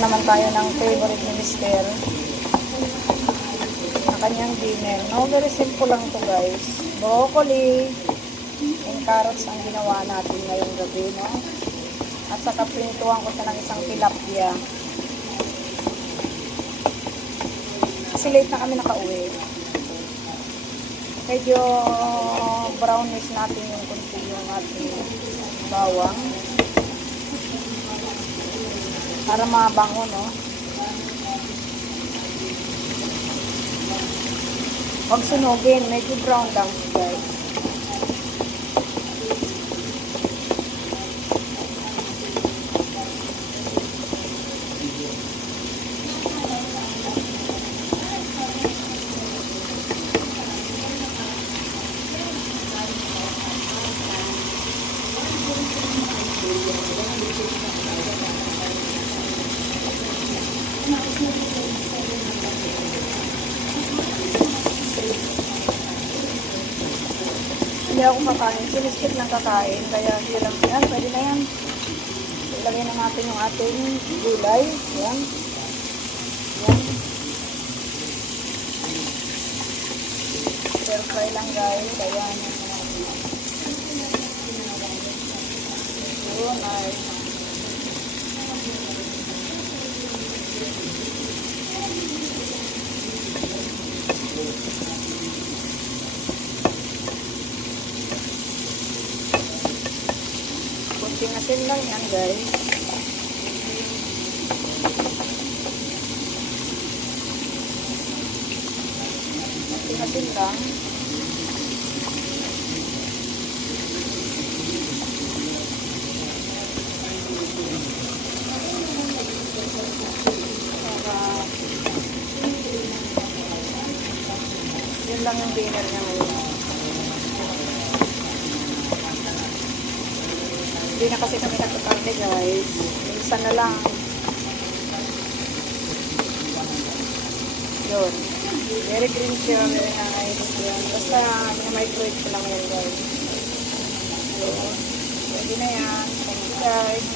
na naman tayo ng favorite ni Mister na kanyang dinner. No, very simple lang to guys. Broccoli and carrots ang ginawa natin ngayong gabi, no? At saka pinituan ko siya ng isang tilapia. Kasi late na kami nakauwi. Medyo brownish natin yung kunti yung ating bawang. Para mabango, no? Huwag sunugin. Medyo brown lang, guys. Hindi ako makain. Siniskip ng kakain. Kaya hindi lang yan. Pwede na yan. Ilagay na natin yung ating gulay. Yan. Yan. Stir fry lang guys. Kaya so nice. Kunting asin lang yan guys. Kunting asin lang. Yun lang yung dinner niya ngayon. Hindi na kasi kami nagkakarte guys. Minsan na lang. Yun. Very green siya. Very nice. Yun. Basta microwave ko lang yan guys. Yun. Pwede na yan. Thank you guys.